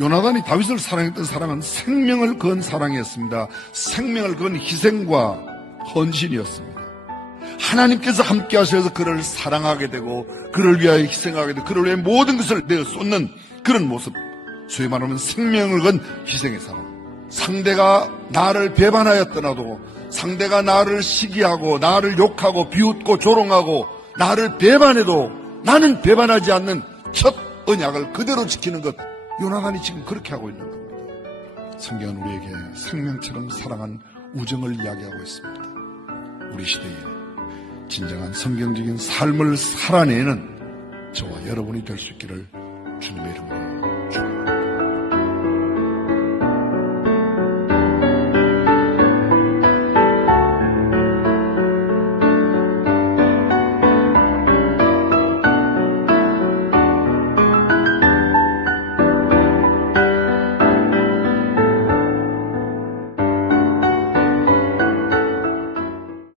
요나단이 다윗을 사랑했던 사랑은 생명을 건 사랑이었습니다. 생명을 건 희생과 헌신이었습니다. 하나님께서 함께 하셔서 그를 사랑하게 되고 그를 위하여 희생하게 되고 그를 위해 모든 것을 내어 쏟는 그런 모습. 소위 말하면 생명을 건 희생의 사랑. 상대가 나를 배반하였더라도 상대가 나를 시기하고 나를 욕하고 비웃고 조롱하고 나를 배반해도 나는 배반하지 않는 첫 언약을 그대로 지키는 것. 요나단이 지금 그렇게 하고 있는 겁니다. 성경은 우리에게 생명처럼 사랑한 우정을 이야기하고 있습니다. 우리 시대에 진정한 성경적인 삶을 살아내는 저와 여러분이 될 수 있기를 주님의 이름으로